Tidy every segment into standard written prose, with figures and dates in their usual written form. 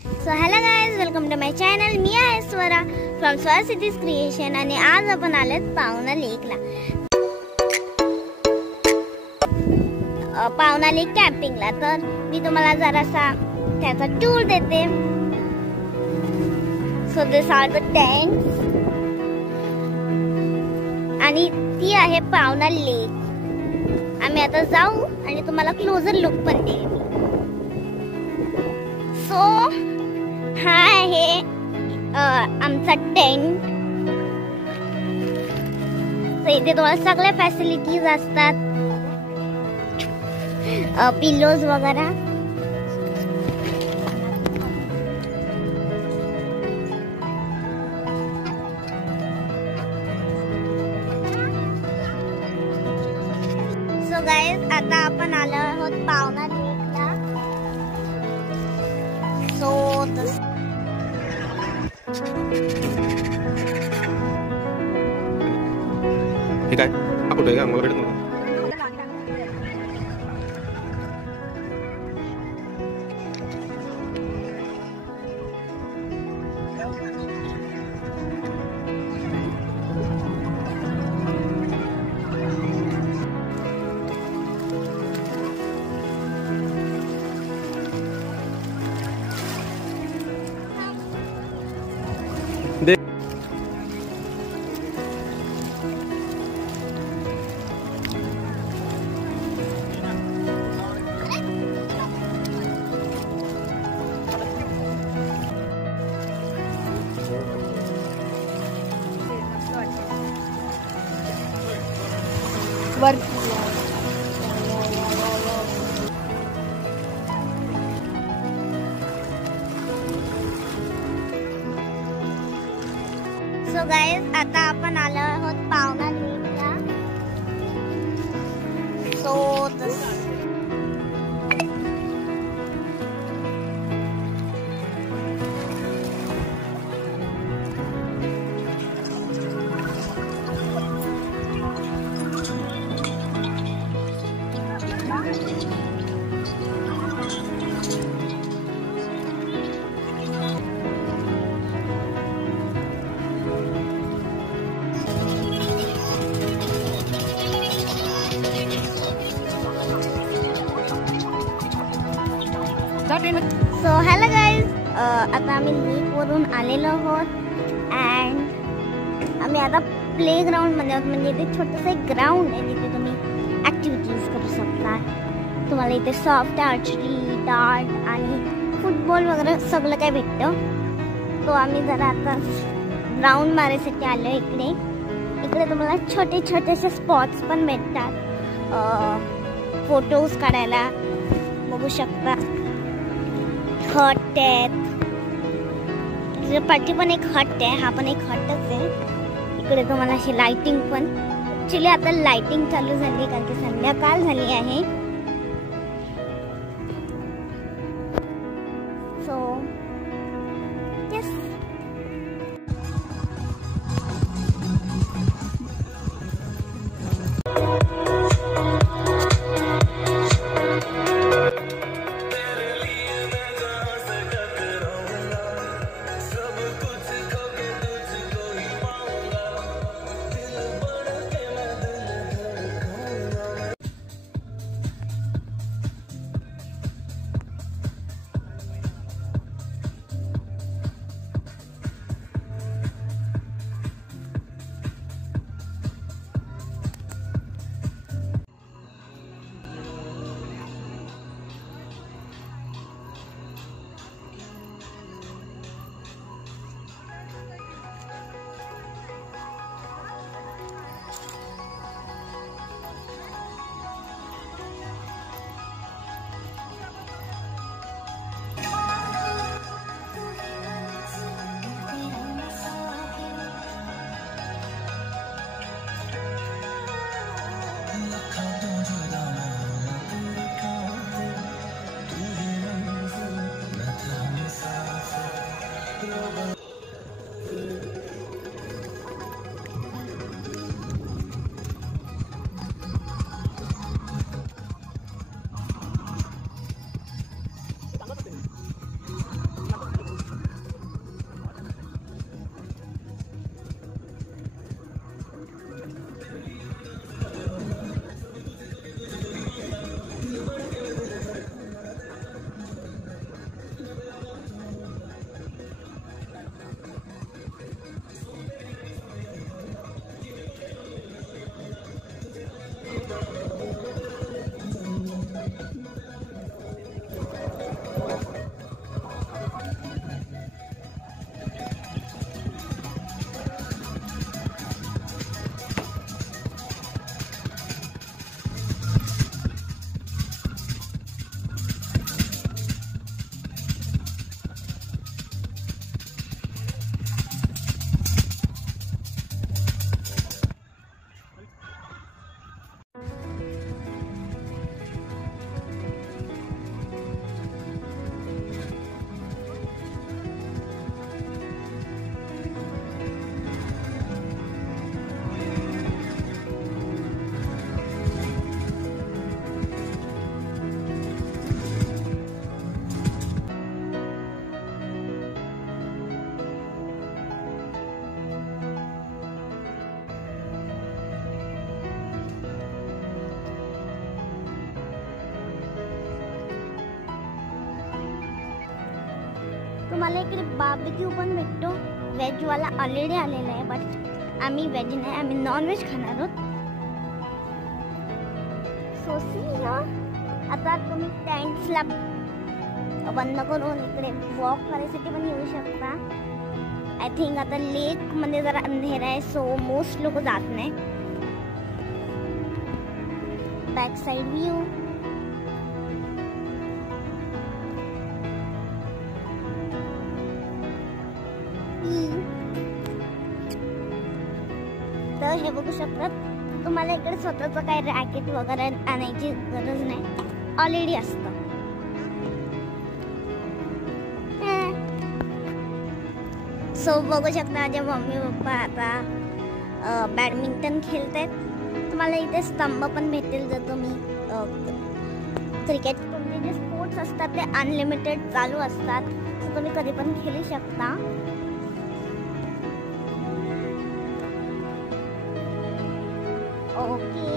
So hello guys, welcome to my channel. मी आहे Swara from Swara city's creation आणि आज आपण आलेत पावना लेकला. पावना लेक कॅम्पिंगला. तर मी तुम्हाला जरासा त्याचा टूर देते. So this are the tents आणि ती आहे पावना लेक. आम्ही आता जाऊ आणि तुम्हाला क्लोजर लुक पण देईल. सो हा आहे आमचा टेंट. सो इथे तुम्हाला सगळ्या फॅसिलिटीज असतात, पिलोज वगैरे. सो गाइस, आता आपण आलो आहोत पावना लेकला. सो हे काय आपण काय मला भेटत नाही. सो गाइस, आता आपण आलो आहोत पावना लेकला. सो सो हॅलो गाईज, आता आम्ही लेकवरून आलेलो आहोत अँड आम्ही आता प्ले ग्राउंडमध्ये आहोत. म्हणजे इथे छोटंसं एक ग्राउंड आहे जिथे तुम्ही ॲक्टिव्हिटीज करू शकता. तुम्हाला इथे सॉफ्ट आर्चरी, डार्ट आणि फुटबॉल वगैरे सगळं काय भेटतं. तो आम्ही जरा आता राऊंड मारायसाठी आलो इकडे. इकडे तुम्हाला छोटे छोटेसे स्पॉट्स पण भेटतात फोटोज काढायला. बघू शकता हट आहेत. पाठी पण एक हट आहे, हा पण एक हटच आहे. इकडे तुम्हाला अशी लाइटिंग पण. ॲक्च्युली आता लाइटिंग चालू झाली कारण की संध्याकाळ झाली आहे. सो यस, तुम्हाला इकडे बार्बिक्यू पण भेटतो. व्हेज वाला ऑलरेडी आलेला आहे, बट आम्ही व्हेज नाही, आम्ही नॉन व्हेज खाणार आहोत. सो सी आता तुम्ही टेंट्सला बंद करून इकडे वॉक करायसाठी पण येऊ शकता. आय थिंक आता लेक मध्ये जरा अंधेरा आहे, सो मोस्ट लोक जात नाही. Back side view. तर हे बघू शकतात, तुम्हाला इकडे स्वतःच काही रॅकेट वगैरे आणायची गरज नाही, ऑलरेडी असतं. सो बघू शकता माझे मम्मी पप्पा आता बॅडमिंटन खेळतात. तुम्हाला इथे स्तंभ पण भेटेल जर तुम्ही क्रिकेट, तुमचे जे स्पोर्ट्स असतात ते अनलिमिटेड चालू असतात, सो तुम्ही कधी पण खेळू शकता. ओके,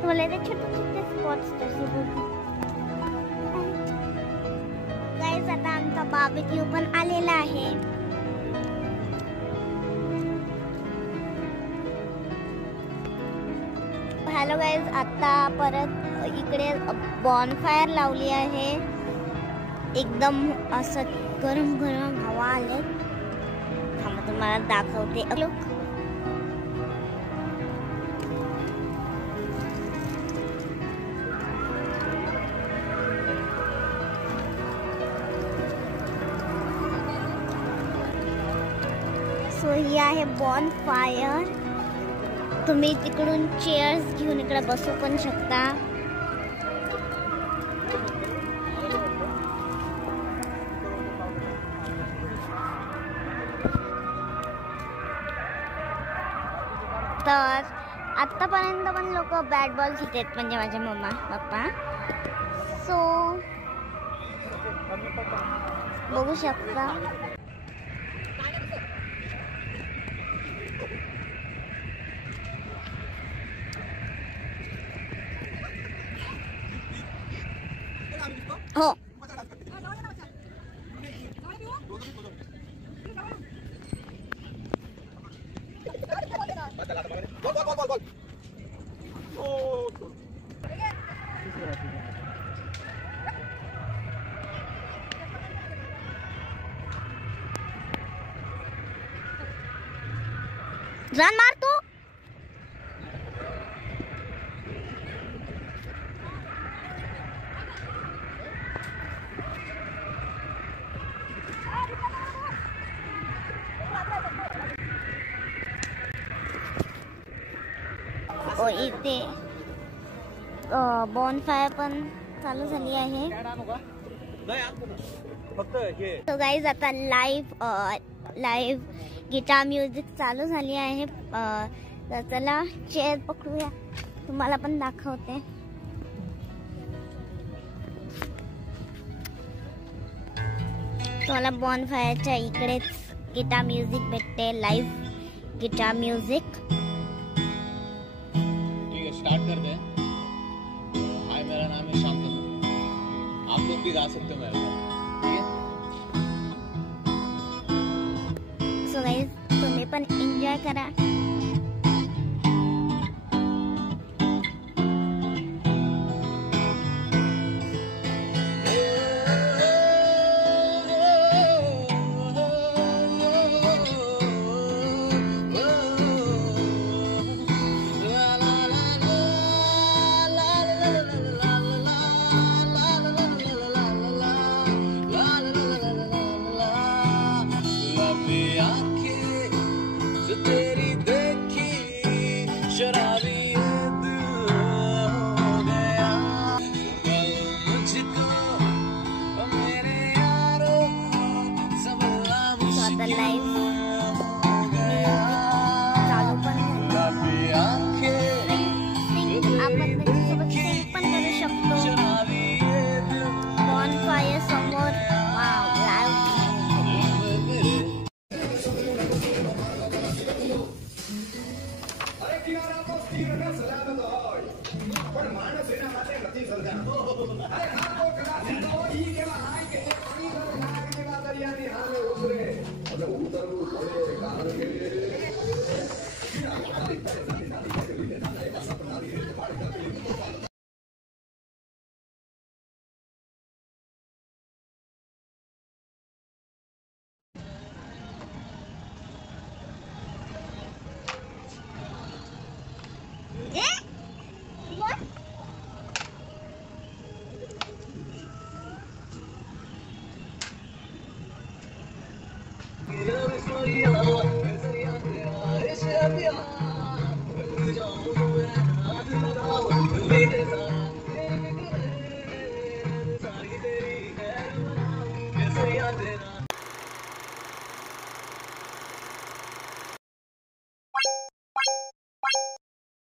तुम्हाला इथे छोटे छोटे स्पॉट्स गाइस. आता आमचा बार्बिक्यू पण आलेला आहे. हॅलो गाइस, आता परत इकडे बॉनफायर लावली आहे. एकदम असं गरम गरम हवा आले. तुम्हाला दाखवते. सो ही आहे बॉनफायर. तुम्ही तिकडून चेअर्स घेऊन इकडे बसू पण शकता. तर आतापर्यंत पण लोक बॅट बॉल खेळतात, म्हणजे माझे मम्मा पप्पा. सो बघू शकता. हो, जान मार तू. इथे बॉनफायर पण चालू झाली आहे. तो गाइस आता लाईव्ह गिटार म्युझिक चालू झाली आहे. तर चला चेअर पकडूया, तुम्हाला पण दाखवते. तुम्हाला बॉनफायरच्या इकडेच गिटार म्युझिक भेटते, लाईव्ह गिटार म्युझिक. स्टार्ट करते हैं. हाय, मेरा नाम है शांतनु. आप लोग भी गा सकते हो मेरे साथ, ठीक है? सो गाइस, तुम्ही पण एन्जॉय करा. Life